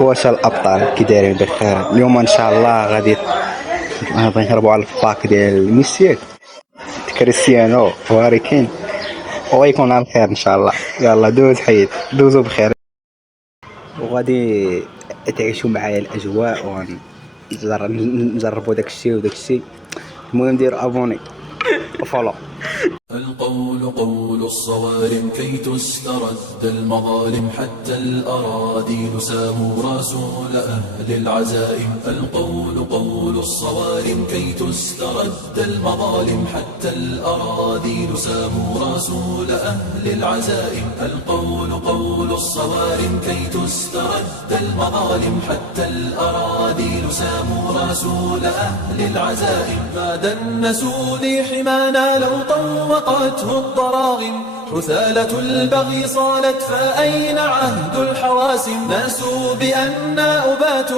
واش الابطال كي دايرين بخير؟ اليوم ان شاء الله غادي نهربوا على الفاك ديال ميسي كريستيانو وهاري كين، وغيكون على خير ان شاء الله. يلا دوز حيد، دوزوا بخير، وغادي تعيشوا معايا الاجواء ونجربوا داكشي وداكشي. المهم دير ابوني وفولو. القول قول الصوارم كي تسترد المظالم، حتى الأراضي ساموا رسول أهل العزائم. القول قول الصوارم كي تسترد المظالم، حتى الأراضي ساموا رسول أهل العزائم. القول قول الصوارم كي تسترد المظالم، حتى الأراضي ساموا رسول أهل العزائم. ما دنسوا لي حمانا لو طوقته الضراغم، حثالة البغي صالت فأين عهد الحواسم. ناسوا بأننا أبات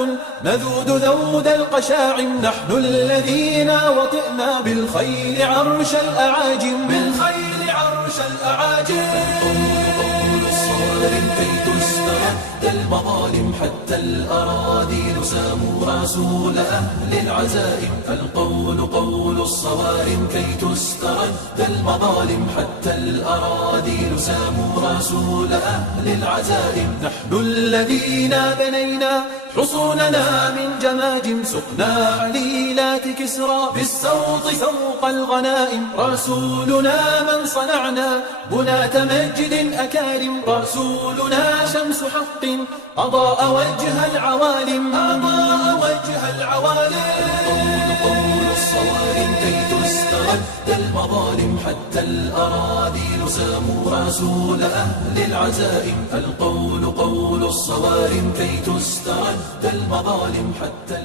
نذود ذود القشاعم، نحن الذين وطئنا بالخيل عرش الأعاجم، بالخيل عرش الأعاجم. قول الصوارم كي تسترد المظالم، حتى الأراضي ساموا رسول أهل العزائم. القول قول الصوارم كي تسترد المظالم، حتى الأراضي ساموا رسول أهل العزائم. نحن الذين بنينا حصوننا من جماجم، سقنا عليلات كسرى بالسوط سوق الغنائم. رسولنا من صنعنا بنات مجد أكارم، رسولنا شمس حق أضاء وجه العوالم، أضاء وجه العوالم. قول الصوارم كي تسترد المظالم، حتى الأراضي ساموا رسول أهل العزائم. القول قول الصوارم كي تسترد المظالم، حتى